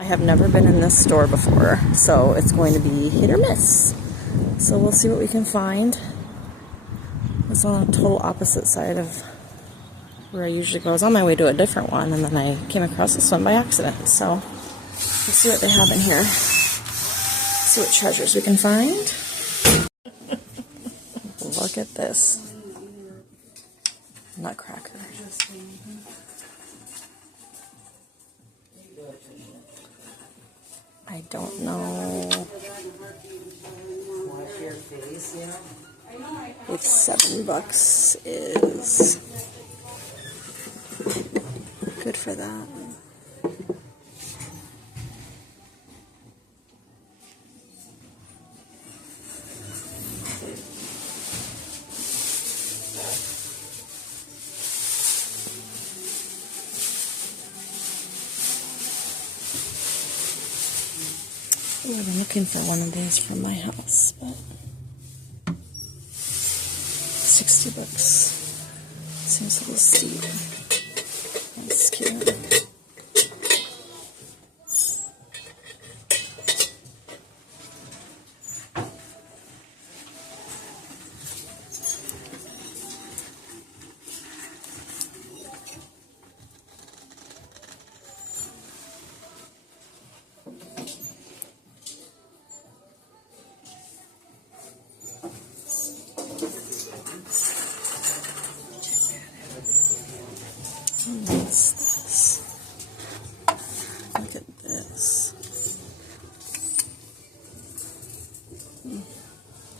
I have never been in this store before, so it's going to be hit or miss. So we'll see what we can find. It's on the total opposite side of where I usually go. I was on my way to a different one, and then I came across this one by accident. So we'll see what they have in here. See what treasures we can find. Look at this. Nutcracker. I don't know if $7 is good for that. Ooh, I've been looking for one of these for my house, but $60 seems a little steep. That's cute. What's this? Look at this.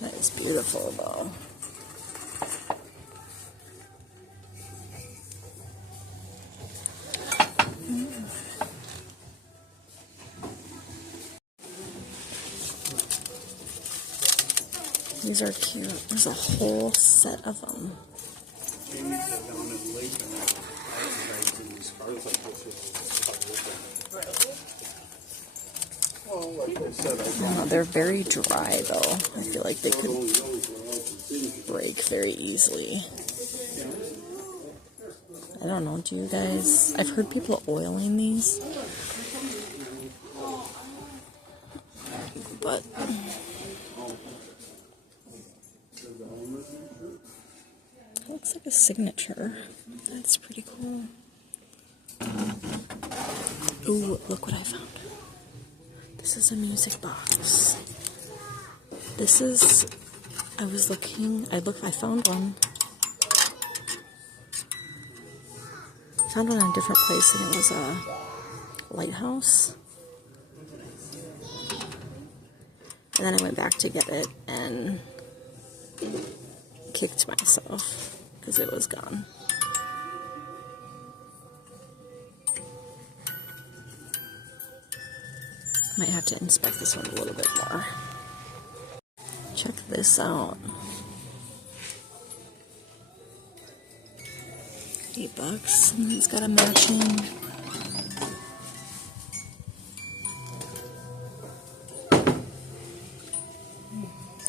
That is beautiful, though. These are cute. There's a whole set of them. Oh, they're very dry, though. I feel like they could break very easily. I don't know, do you guys... I've heard people oiling these. But... it looks like a signature. That's pretty cool. Ooh, look what I found. This is a music box. This is... I was looking... I found one. I found one in a different place, and it was a lighthouse. And then I went back to get it and kicked myself because it was gone. Might have to inspect this one a little bit more. Check this out. $8, and it's got a matching.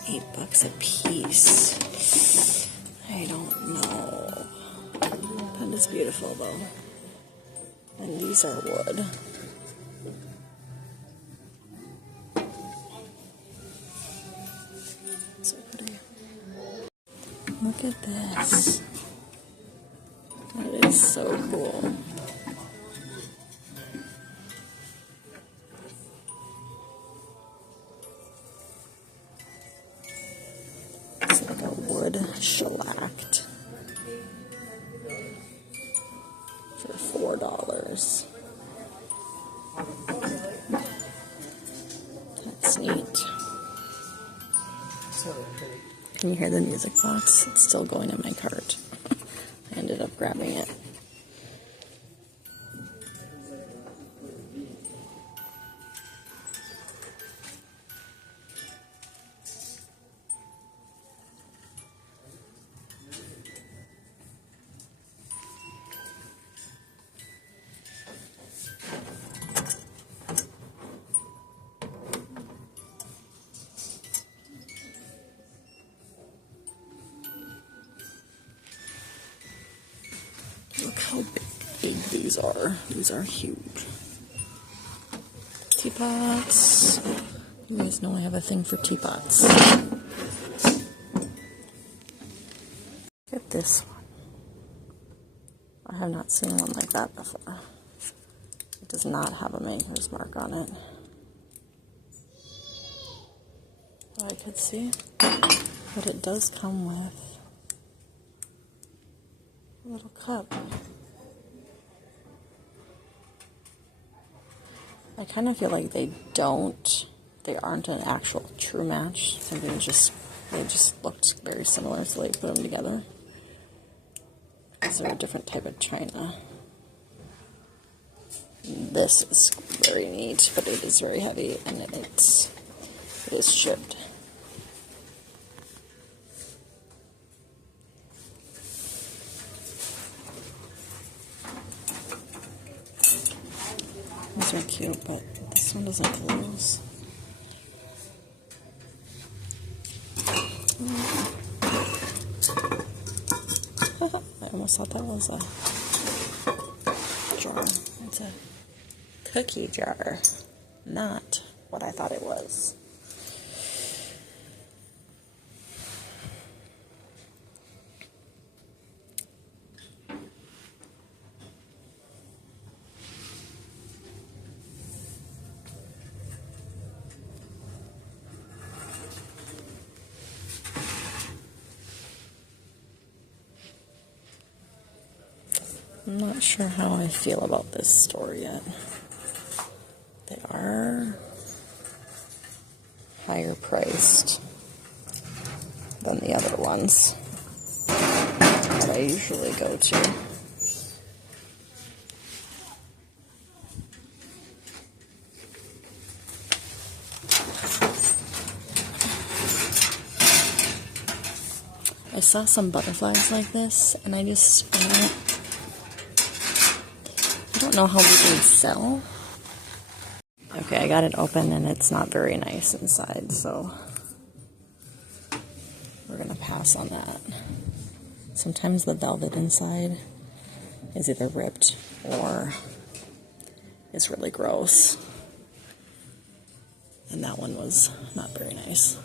$8 a piece. I don't know. That is beautiful, though. And these are wood. So pretty. Look at this. That is so cool. It's like a wood shellacked for $4. That's neat. Can you hear the music box? It's still going in my cart. I ended up grabbing it. Look how big these are. These are huge. Teapots. You guys know I have a thing for teapots. Get this one. I have not seen one like that before. It does not have a maker's mark on it. I could see. But it does come with a little cup. I kind of feel like they aren't an actual true match. And they just looked very similar, so they put them together. Because they're a different type of china. This is very neat, but it is very heavy, and it is shipped. These are cute, but this one doesn't close. I almost thought that was a jar. It's a cookie jar, not what I thought it was. I'm not sure how I feel about this store yet. They are higher priced than the other ones that I usually go to. I saw some butterflies like this, and I don't know how we can sell. Okay, I got it open and it's not very nice inside, so we're gonna pass on that. Sometimes the velvet inside is either ripped or is really gross. And that one was not very nice.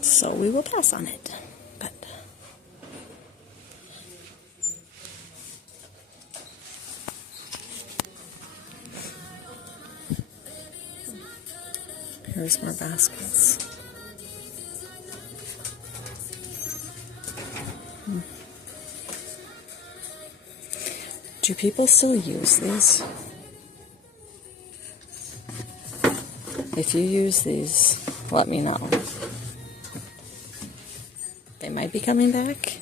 So we will pass on it, but here's more baskets. Do people still use these? If you use these, let me know. They might be coming back.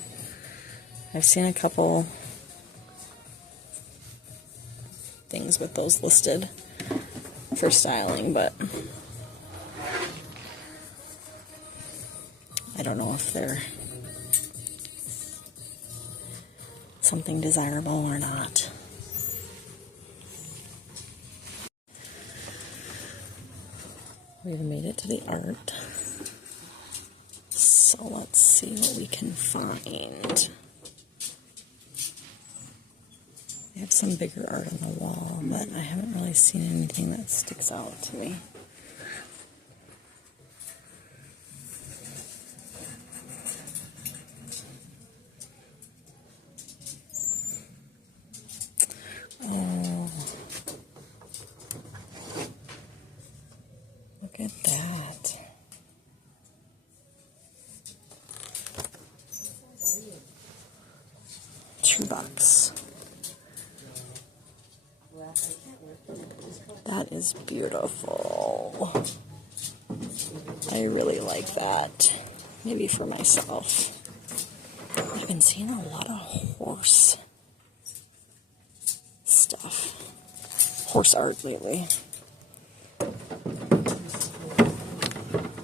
I've seen a couple things with those listed for styling, but I don't know if they're something desirable or not. We've made it to the art. So let's see what we can find. We have some bigger art on the wall, but I haven't really seen anything that sticks out to me. Oh, look at that. $2. That is beautiful. I really like that. Maybe for myself. I've been seeing a lot of horse stuff. Horse art lately.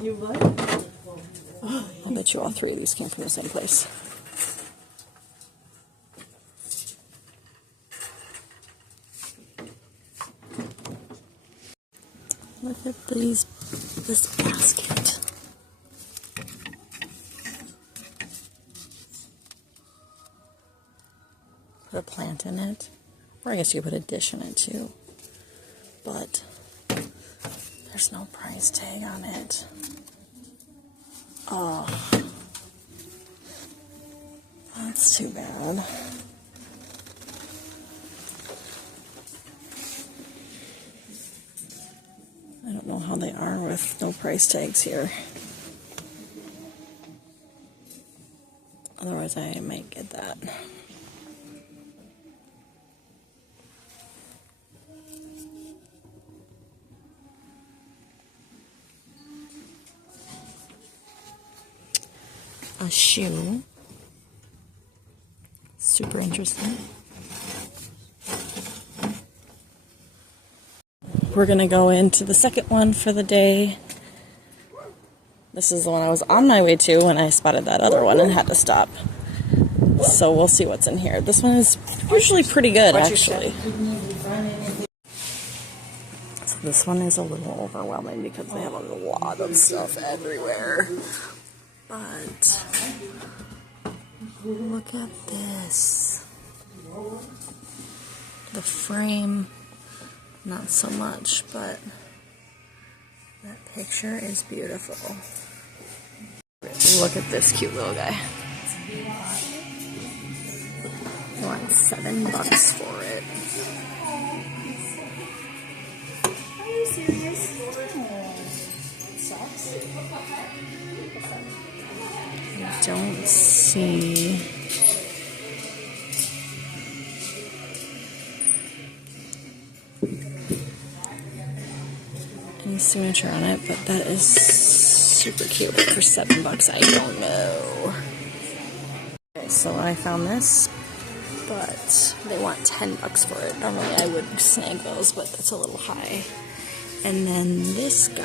You what? I'll bet you all three of these came from the same place. Look at this basket. put a plant in it. Or I guess you could put a dish in it too. But there's no price tag on it. Oh, that's too bad. I don't know how they are with no price tags here. Otherwise, I might get that. A shoe. Super interesting. We're gonna go into the second one for the day. This is the one I was on my way to when I spotted that other one and had to stop. So we'll see what's in here. This one is usually pretty good, actually. So this one is a little overwhelming because they have a lot of stuff everywhere. But look at this. The frame, not so much, but that picture is beautiful. Look at this cute little guy. I want $7 for it. Are you serious? I don't see any signature on it, but that is super cute. But for $7, I don't know. Okay, so I found this, but they want $10 for it. Normally I would snag those, but it's a little high. And then this guy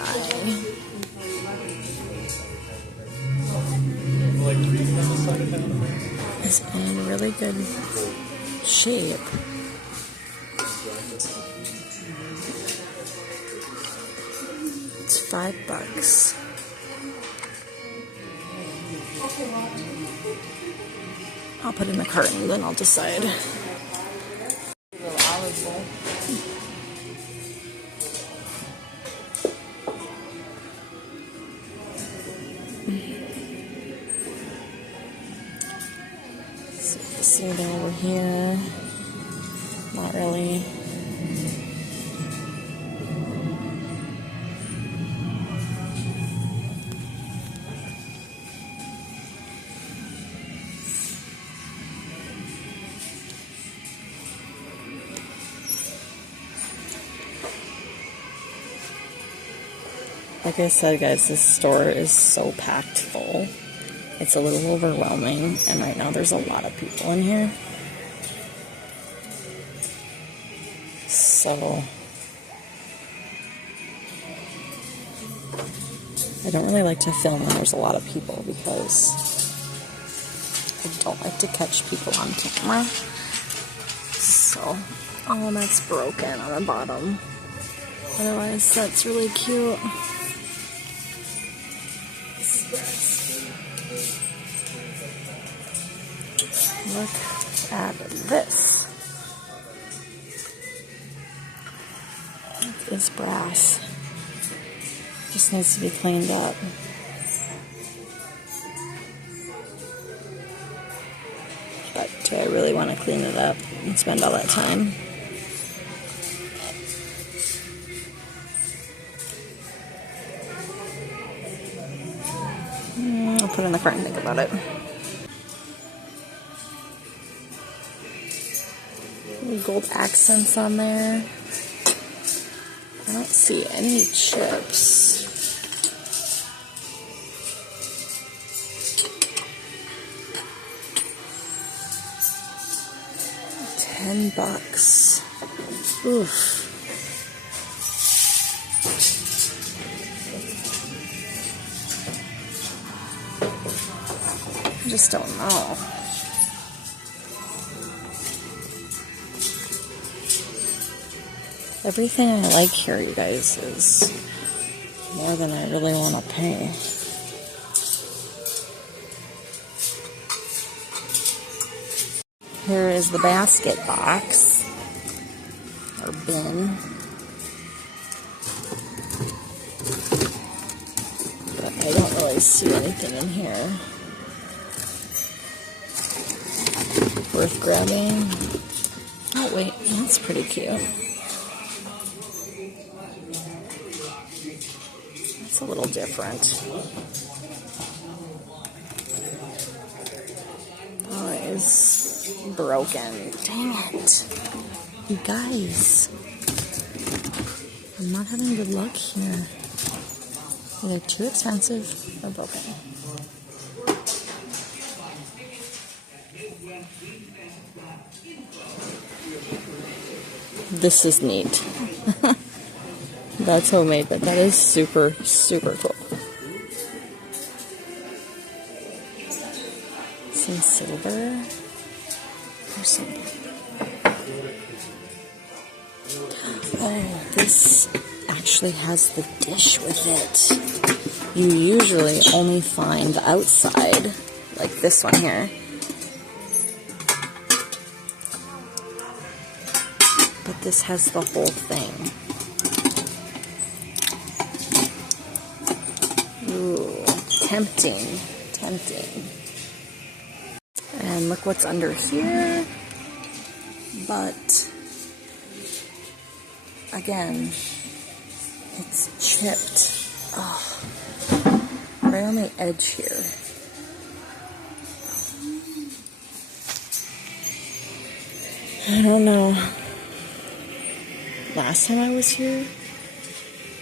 is in really good shape. It's $5. I'll put it in the cart and then I'll decide. See, they're over here. Not really. Like I said, guys, this store is so packed full. It's a little overwhelming, and right now there's a lot of people in here. So I don't really like to film when there's a lot of people because I don't like to catch people on camera. So, oh, that's broken on the bottom. Otherwise, that's really cute. Look at this. This brass just needs to be cleaned up. But do I really want to clean it up and spend all that time? I'll put it in the cart and think about it. Gold accents on there. I don't see any chips. $10. Oof. I just don't know. Everything I like here, you guys, is more than I really want to pay. Here is the basket box, or bin. But I don't really see anything in here worth grabbing. Oh wait, that's pretty cute. It's a little different. Oh, it is broken. Dang it. You guys. I'm not having good luck here. Either too expensive or broken. This is neat. That's homemade, but that is super, super cool. Some silver or something. Oh, this actually has the dish with it. You usually only find the outside, like this one here. But this has the whole thing. Ooh, tempting, tempting. And look what's under here. But again, it's chipped. Oh, right on the edge here. I don't know. Last time I was here,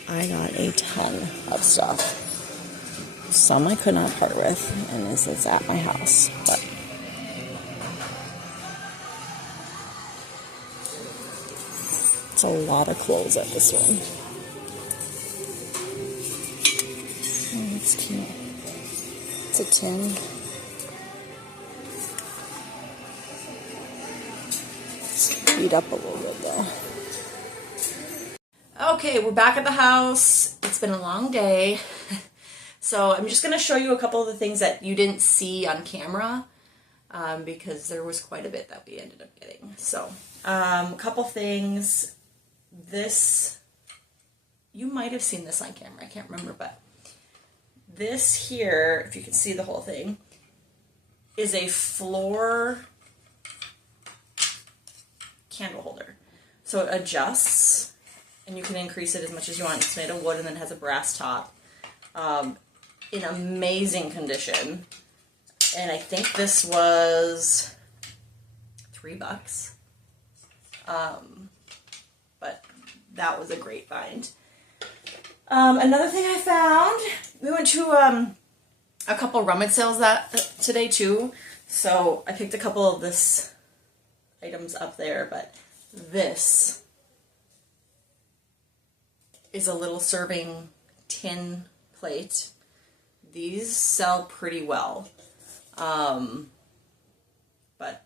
I got a ton of stuff. Some I could not part with, and this is at my house. But it's a lot of clothes at this one. Oh, that's cute. It's a tin. It's beat up a little bit though. Okay, we're back at the house. It's been a long day. So I'm just going to show you a couple of the things that you didn't see on camera because there was quite a bit that we ended up getting. So a couple things. This, you might have seen this on camera. I can't remember, but this here, if you can see the whole thing, is a floor candle holder. So it adjusts, and you can increase it as much as you want. It's made of wood and then has a brass top. In amazing condition. And I think this was $3. But that was a great find. Another thing I found, we went to a couple rummage sales today too. So I picked a couple of this items up there, but this is a little serving tin plate. These sell pretty well, but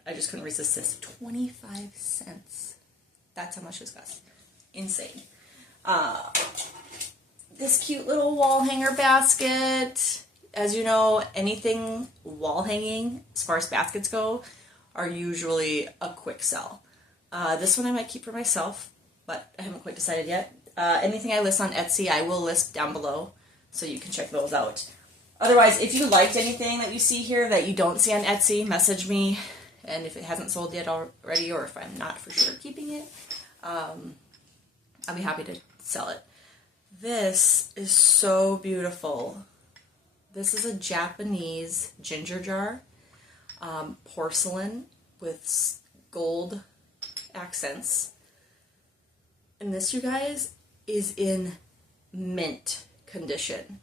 I just couldn't resist this. 25 cents. That's how much this cost. Insane. This cute little wall hanger basket. As you know, anything wall hanging, as far as baskets go, are usually a quick sell. This one I might keep for myself, but I haven't quite decided yet. Anything I list on Etsy, I will list down below, so you can check those out. Otherwise, if you liked anything that you see here that you don't see on Etsy, message me. And if it hasn't sold yet already, or if I'm not for sure keeping it, I'll be happy to sell it. This is so beautiful. This is a Japanese ginger jar, porcelain with gold accents. And this, you guys, is in mint condition.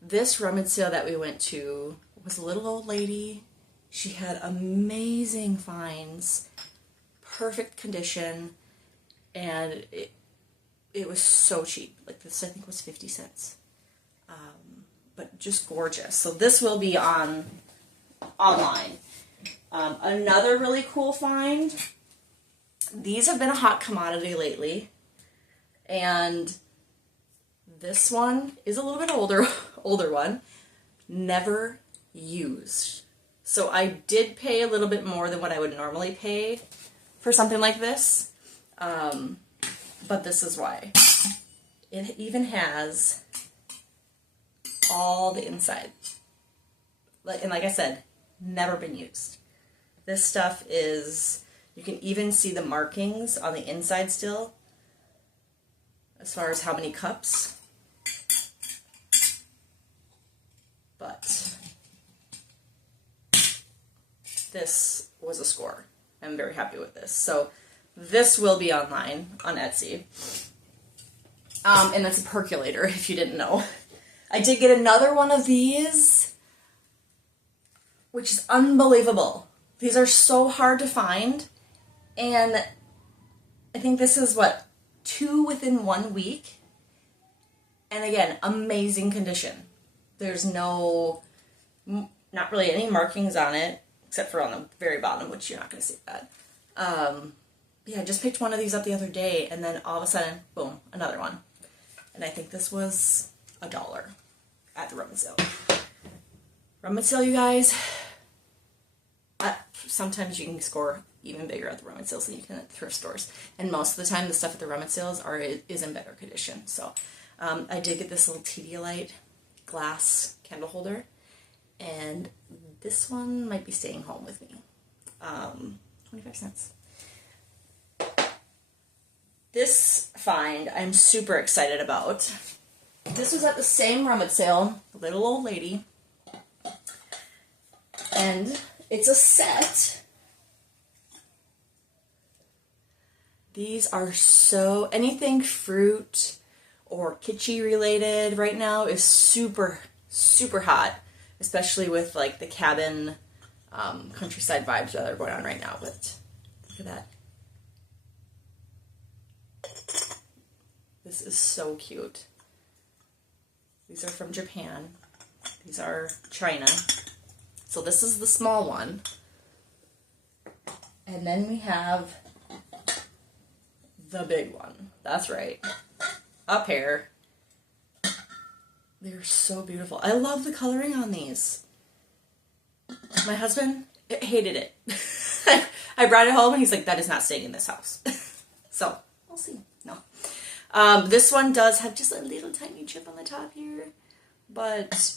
This rummage sale that we went to was a little old lady. She had amazing finds, perfect condition, and it was so cheap. Like this, I think, was 50 cents. But just gorgeous. So this will be online. Another really cool find. These have been a hot commodity lately, and this one is a little bit older one. Never used. So I did pay a little bit more than what I would normally pay for something like this. But this is why. It even has all the inside. And like I said, never been used. This stuff is, you can even see the markings on the inside still, as far as how many cups. But this was a score. I'm very happy with this. So this will be online on Etsy. And that's a percolator, if you didn't know. I did get another one of these, which is unbelievable. These are so hard to find. And I think this is, 2 within 1 week. And again, amazing condition. There's not really any markings on it, except for on the very bottom, which you're not going to see that. Yeah, I just picked one of these up the other day, and then all of a sudden, boom, another one. And I think this was $1 at the rummage sale. Rummage sale, you guys. Sometimes you can score even bigger at the rummage sales than you can at the thrift stores. And most of the time, the stuff at the rummage sales is in better condition. So I did get this little Tedialite glass candle holder. And this one might be staying home with me. 25 cents. This find I'm super excited about. This was at the same rummage sale, little old lady. And it's a set. These are so, anything fruit or kitschy related right now is super, super hot. Especially with like the cabin, countryside vibes that are going on right now. But look at that. This is so cute. These are from Japan. These are China. So this is the small one. And then we have the big one. That's right. A pair. They're so beautiful. I love the coloring on these. My husband hated it. I brought it home and he's like, that is not staying in this house. So, we'll see. No. This one does have just a little tiny chip on the top here. But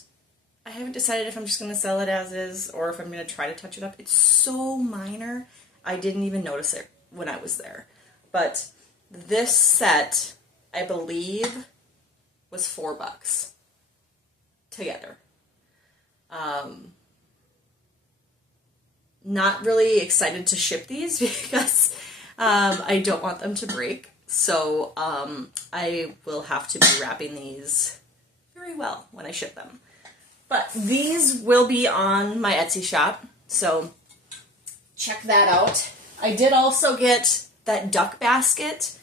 I haven't decided if I'm just going to sell it as is or if I'm going to try to touch it up. It's so minor. I didn't even notice it when I was there. But this set, I believe, was $4 together. Not really excited to ship these because I don't want them to break. So I will have to be wrapping these very well when I ship them. But these will be on my Etsy shop, so check that out. I did also get that duck basket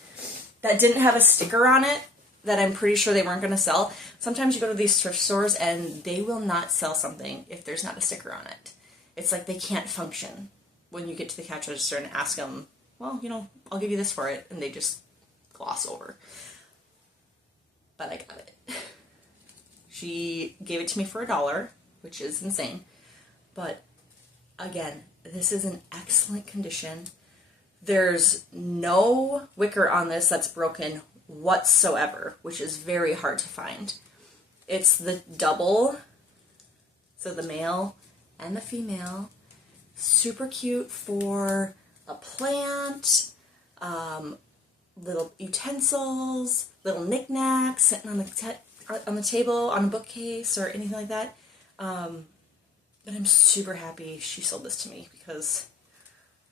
that didn't have a sticker on it that I'm pretty sure they weren't going to sell. Sometimes you go to these thrift stores and they will not sell something if there's not a sticker on it. It's like they can't function when you get to the cash register and ask them, well, I'll give you this for it, and they just gloss over. But I got it. She gave it to me for $1, which is insane. But again, this is in excellent condition. There's no wicker on this that's broken whatsoever, which is very hard to find. It's the double, so the male and the female. Super cute for a plant, little utensils, little knickknacks sitting on the table, on a bookcase, or anything like that. But I'm super happy she sold this to me because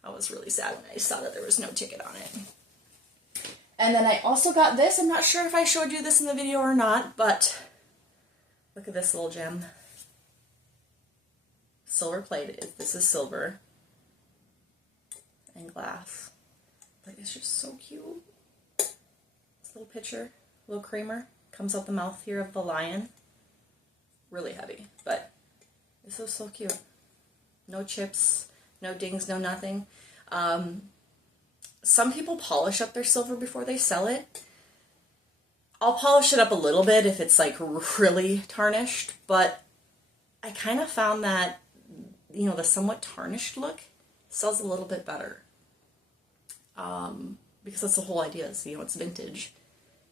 I was really sad when I saw that there was no ticket on it. And then I also got this. I'm not sure if I showed you this in the video or not, but look at this little gem. Silver plated. This is silver and glass. But it's just so cute. This little picture, little creamer, comes out the mouth here of the lion. Really heavy, but this is so cute. No chips, no dings, no nothing. Some people polish up their silver before they sell it. I'll polish it up a little bit if it's like really tarnished, but I kind of found that you know, the somewhat tarnished look sells a little bit better. Because that's the whole idea is, you know, it's vintage.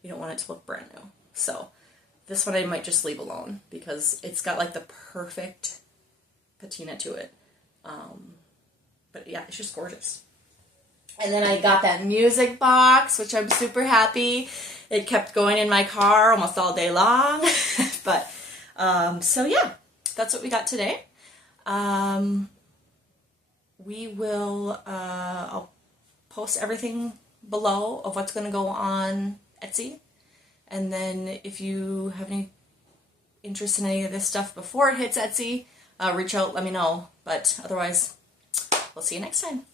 You don't want it to look brand new. So this one I might just leave alone because it's got like the perfect patina to it. But yeah, it's just gorgeous. And then I got that music box, which I'm super happy. It kept going in my car almost all day long. But, so yeah, that's what we got today. We will, I'll post everything below of what's going to go on Etsy. And then if you have any interest in any of this stuff before it hits Etsy, reach out, let me know. But otherwise, we'll see you next time.